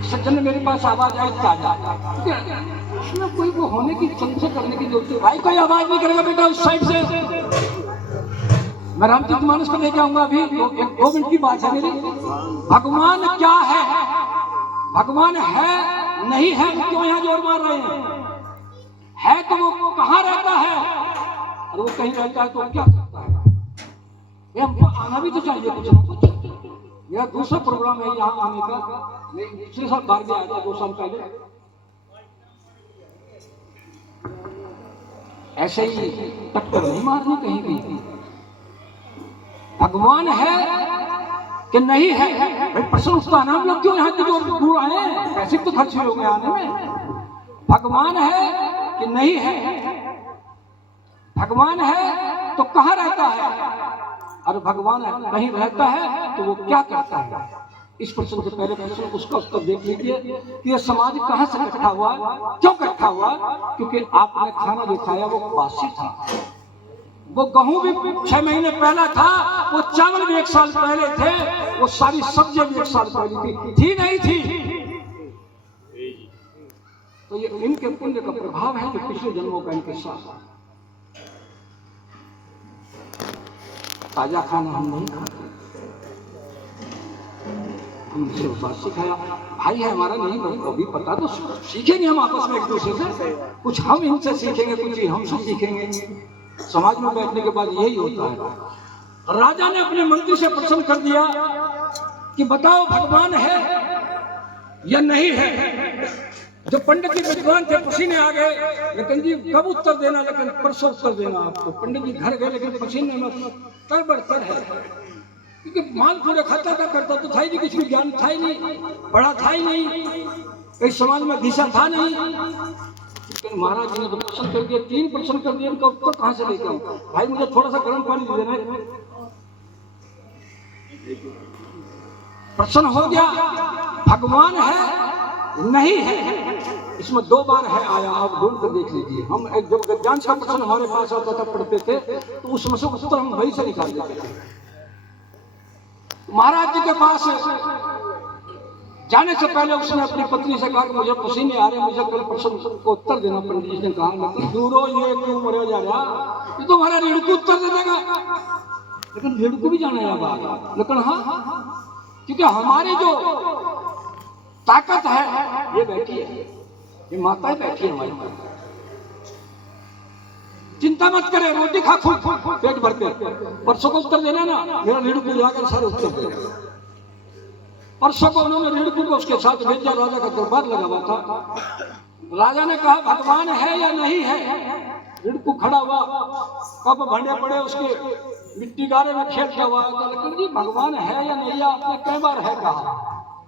एक सज्जन ने मेरे पास आवाज आई ताजा, इसमें कोई वो होने की चंद से करने की जरूरत है। भाई कोई आवाज नहीं करेगा बेटा उस साइड से। मैं रामचरितमानस को लेके आऊंगा अभी, तो 1-2 मिनट की बात है मेरी। भगवान क्या है, भगवान है नहीं है, क्यों यहाँ जोर मार रहे हैं? है तो वो कहाँ रहता है, और वो कहीं रहता है तो क्या करता है? ये हमको आना भी तो चाहिए कुछ ना कुछ। मेरा दूसरा प्रोग्राम है यहाँ आने का। मैं पिछले साल बाहर गया था 2 साल पहले, ऐसे ही टक्कर नहीं मारनी कहीं भी। भगवान है कि नहीं है, भाई प्रश्न उठता है ना, हम लोग क्यों यहाँ की दूर आए, पैसे तो खर्च हो गए आने में। भगवान है कि नहीं है, भगवान है तो कहाँ रहता है, और भगवान है कहीं रहता है तो वो क्या करता है? इस प्रश्न से पहले प्रश्न उसका उत्तर देख लीजिए कि यह समाज कहाँ से इकट्ठा हुआ, क्यों इकट्ठा हुआ? क्योंकि आपने खाना जो खाया वो बासी था, वो गेहूं भी 6 महीने पहला था, वो चावल भी 1 साल पहले थे, वो सारी सब्जियां भी 1 साल पहले थी नहीं थी। तो ये इनके पुण्य का प्रभाव है जो पिछले जन्मों का इनके साथ। ताजा खाना हम नहीं खाते, हमसे बासी खाया। भाई है हमारा, नहीं भाई अभी पता तो सीखेंगे हम आपस में एक दूसरे से, कुछ हम इनसे सीखेंगे, कुछ हमसे सीखेंगे। समाज में बैठने के बाद यही होता है। राजा ने अपने मंत्री से प्रश्न कर दिया कि बताओ भगवान है या नहीं है। जो पंडित जी विद्वान थे पसीने आ गए, लेकिन जी कब उत्तर देना, लेकिन परसों उत्तर देना आपको। पंडित जी घर गए लेकिन पसीने में तर है, क्योंकि माल पूरे खाता था, करता तो था ही नहीं, कुछ भी ज्ञान था ही नहीं, पढ़ा था ही नहीं, इस समाज में दिशा था नहीं। लेकिन महाराज जी ने तो प्रश्न कर दिया, 3 प्रश्न कर दिए, उनका उत्तर कहाँ से लेके आऊं? भाई मुझे थोड़ा सा गर्म पानी दे देना। प्रश्न हो गया, भगवान है नहीं है, इसमें 2 बार है आया, आप ढूंढ कर देख लीजिए। हम जब विज्ञान का प्रश्न हमारे पास आता था पढ़ते थे, तो उसमें से उत्तर हम वही से निकाल देते थे। महाराज जी के पास जाने से पहले उसने अपनी पत्नी से कहा कि मुझे पसीने आ रहे, मुझे कल प्रश्न को उत्तर देना। पंडित जी ने कहा लेकिन दूरो ये क्यों मरा जा रहा, ये तो हमारा रिड़कू उत्तर दे देगा। लेकिन रिड़कू भी जाना है बात, लेकिन हाँ, क्योंकि हमारी जो ताकत है ये बैठी है, ये माता बैठी है हमारी माता। चिंता मत करे, रोटी खा खूब पेट भर के, परसों को उत्तर देना ना, मेरा रिड़कू जाकर सारे उत्तर देगा। परसों को उन्होंने रिड़कू को उसके साथ भेजा, राजा का दरबार लगा हुआ था। राजा ने कहा भगवान है या नहीं है। रिड़कू खड़ा हुआ, कब भांडे पड़े उसके मिट्टी गारे में खेल किया हुआ था। लेकिन जी भगवान है या नहीं, आपने कई बार है कहा,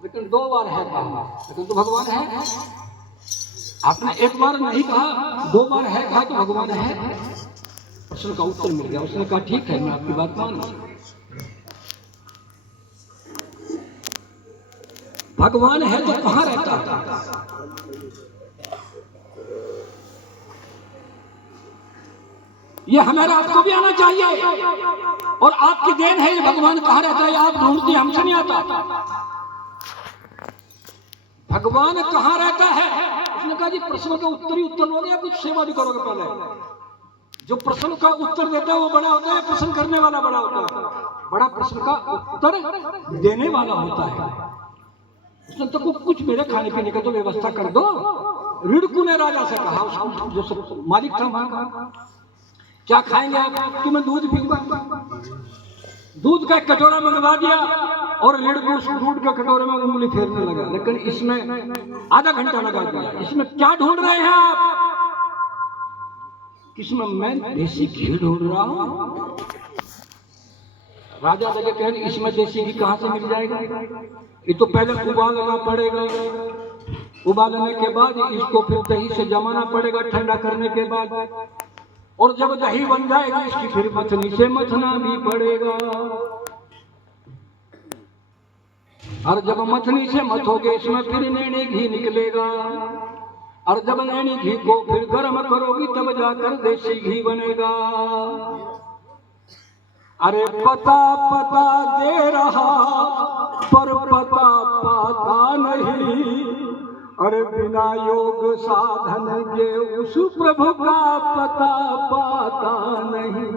लेकिन 2 बार है कहा, लेकिन तो भगवान है। आपने 1 बार नहीं कहा, 2 बार है कहा, तो भगवान है। प्रश्न का उत्तर मिल गया। उसने कहा ठीक है, मैं आपकी बात मान लूं। भगवान है तो कहां रहता है? ये हमारा आपको भी आना चाहिए, और आपकी देन है। ये भगवान कहां रहता है आप ढूंढती, हमसे नहीं आता। भगवान कहां रहता है? उसने कहा जी प्रश्न का उत्तर ही उत्तर हो गया, कुछ सेवा भी करोगे। पहले जो प्रश्न का उत्तर देता है वो बड़ा होता है, प्रश्न करने वाला बड़ा होता है। बड़ा प्रश्न का उत्तर देने वाला होता है। उसने तो कुछ मेरे खाने पीने का तो व्यवस्था कर दो। रिड़कू ने राजा से कहा, उसको जो मालिक था वहां का, क्या खाएंगे आप? कि मैं दूध पीऊंगा। दूध का एक कटोरा मंगवा दिया, और रिड़कू उस दूध के कटोरे में उंगली फेरने लगा। लेकिन इसमें आधा घंटा लगा दिया। इसमें क्या ढूंढ रहे हैं आप? किसमें? मैं देसी घी ढूंढ रहा हूं। राजा लगे कहने इसमें देसी घी कहां से मिल जाएगा? ये तो पहले उबालना पड़ेगा, उबालने के बाद इसको फिर दही से जमाना पड़ेगा ठंडा करने के बाद, और जब दही बन जाएगी इसकी फिर मथनी से मथना भी पड़ेगा, और जब मथनी से मथोगे इसमें फिर नैनी घी निकलेगा, और जब नैनी घी को फिर गर्म करोगी तब जाकर देसी घी बनेगा। अरे पता पता दे रहा पर पता पाता नहीं, अरे बिना योग साधन के उस प्रभु का पता पाता नहीं।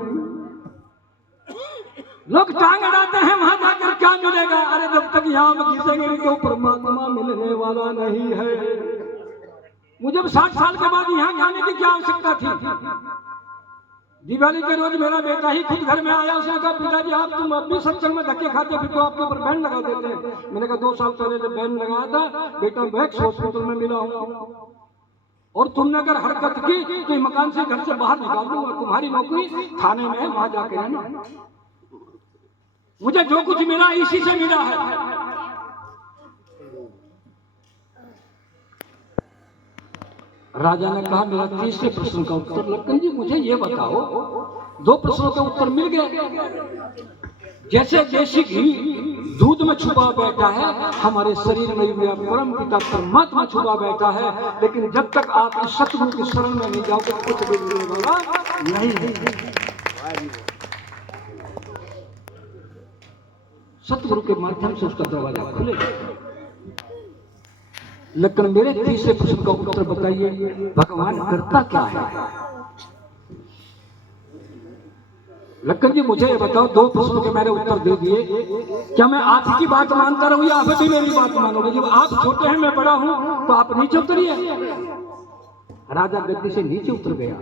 लोग टांग अड़ाते हैं वहां जाकर क्या मिलेगा? अरे जब तक यहाँ में घिसेंगे तो परमात्मा मिलने वाला नहीं है। मुझे 60 साल के बाद यहाँ जाने की क्या आवश्यकता थी? दिवाली के रोज मेरा बेटा ही खुद घर में आया, उसने कहा पिताजी आप तुम अब भी सत्संग में धक्के खाते फिर तो आपके ऊपर बैन लगा देते हैं। मैंने कहा 2 साल पहले जब बैन लगाया था बेटा वैक्स हॉस्पिटल में मिला हूँ, और तुमने अगर हरकत की तो मकान से घर से बाहर निकाल दूंगा, तुम्हारी नौकरी थाने में है, वहां जाके रहना। मुझे जो कुछ मिला इसी से मिला है। राजा ने कहा मेरा तीसरे प्रश्न का उत्तर, लक्कन जी मुझे ये बताओ, 2 प्रश्नों के उत्तर मिल गए। जैसे देशी घी दूध में छुपा बैठा है, हमारे शरीर में मेरा परम पिता परमात्मा छुपा बैठा है, लेकिन जब तक आप इस सतगुरु की शरण में नहीं जाओगे कुछ भी मिलने वाला नहीं है। सतगुरु के माध्यम से उसका दरवाजा खुलेगा। लेकिन मेरे तीसरे प्रश्न का उत्तर बताइए, भगवान करता क्या है? लक्कन जी मुझे ये बताओ, 2 प्रश्नों के मैंने उत्तर दे दिए, क्या मैं आप की बात मानता रहूं या आप भी मेरी बात मानोगे? जब आप छोटे हैं मैं बड़ा हूं तो आप नीचे उतरिए। राजा गद्दी से नीचे उतर गया,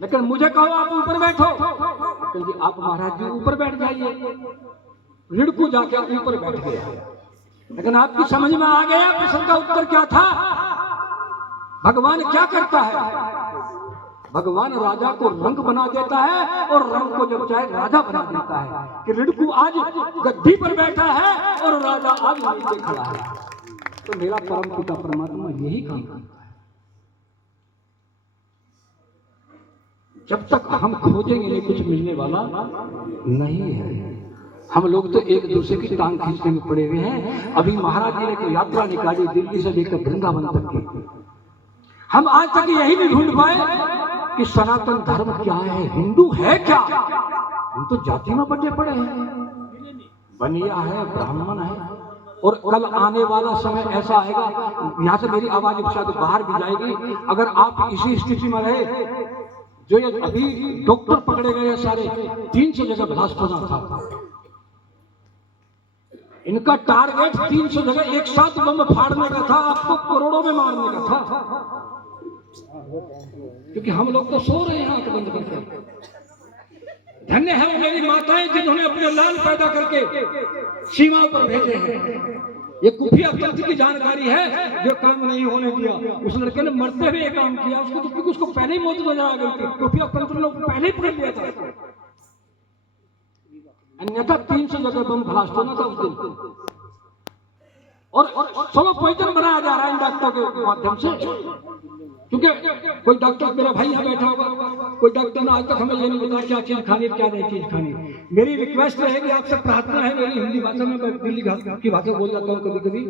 लेकिन मुझे कहो आप ऊपर बैठो। लक्कन जी आप महाराज जी ऊपर बैठ जाइए। रिड़कू जाके ऊपर बैठ गया, लेकिन आपकी समझ में आ गया प्रश्न का उत्तर क्या था? भगवान क्या करता है? भगवान राजा को रंग बना देता है और रंग को जब चाहे राजा बना देता है। कि रिड़कू आज गद्दी पर बैठा है और राजा आज नीचे खड़ा है। तो मेरा परम पिता परमात्मा यही काम करता है। जब तक हम खोजेंगे नहीं कुछ मिलने वाला नहीं है। हम लोग तो एक दूसरे की टांग खींचने में पड़े हुए हैं। अभी महाराज जी ने एक यात्रा निकाली दिल्ली से लेकर वृंदावन तक की। हम आज तक यही नहीं ढूंढ पाए कि सनातन धर्म क्या है, हिंदू है क्या। हम तो जाति में बटे पड़े हैं, बनिया है, ब्राह्मण है। और कल आने वाला समय ऐसा आएगा, यहाँ से मेरी आवाज शायद बाहर भी जाएगी, अगर आप इसी स्थिति में रहे, जो ये अभी डॉक्टर पकड़े गए सारे 300 जगह भ्रष्ट होना था। इनका टारगेट 300 जगह एक साथ बम फाड़ने का था, आपको करोड़ों में मारने का था। क्योंकि हम लोग तो सो रहे हैं आंख बंद करके। धन्य है मेरी माताएं जिन्होंने अपने लाल पैदा करके सीमा पर भेजे हैं। ये खुफिया तंत्र की जानकारी है जो काम नहीं होने दिया। उस लड़के ने मरते हुए ये काम किया, उसको तो क्योंकि उसको पहले ही मौत नजर आ गई थी। खुफिया तंत्र लोग पहले ही पकड़ लिया था, अन्यथा 300 जगह बम ब्लास्ट होना था उस दिन। और सोलो पॉइजन बनाया जा रहा है इन डॉक्टरों के माध्यम से। क्योंकि कोई डॉक्टर, मेरा भाई यहाँ बैठा होगा, कोई डॉक्टर ने आज तक हमें ये नहीं बताया क्या चीज खानी क्या नहीं चीज खानी। मेरी रिक्वेस्ट रहेगी आपसे, प्रार्थना है मेरी, हिंदी भाषा में, मैं दिल्ली की भाषा बोल जाता हूँ कभी कभी।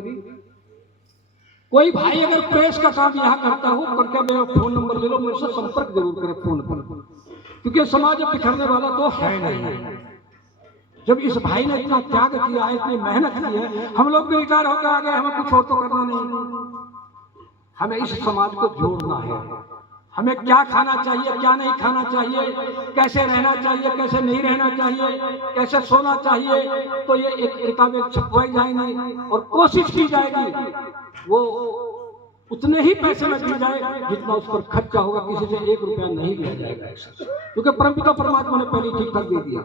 कोई भाई अगर प्रेस का काम यहाँ करता हो, करके मेरा फोन नंबर ले लो, मेरे से संपर्क जरूर करें फोन पर, क्योंकि समाज में बिखरने वाला तो है नहीं। जब इस भाई ने इतना त्याग किया है, इतनी मेहनत की है, हम लोग भी रिटायर होकर आ गए, हमें कुछ और तो करना नहीं। हमें इस समाज को जोड़ना है। हमें क्या खाना चाहिए, क्या नहीं खाना चाहिए, कैसे रहना चाहिए, कैसे नहीं रहना चाहिए, कैसे सोना चाहिए, तो ये एक किताबें छपवाई जाएंगी और कोशिश की जाएगी वो उतने ही पैसे में दी जाए जितना उस पर खर्चा होगा। किसी से 1 रुपया नहीं लिया जाएगा, क्योंकि परमपिता परमात्मा ने पहले ठीक ठाक दे दिया।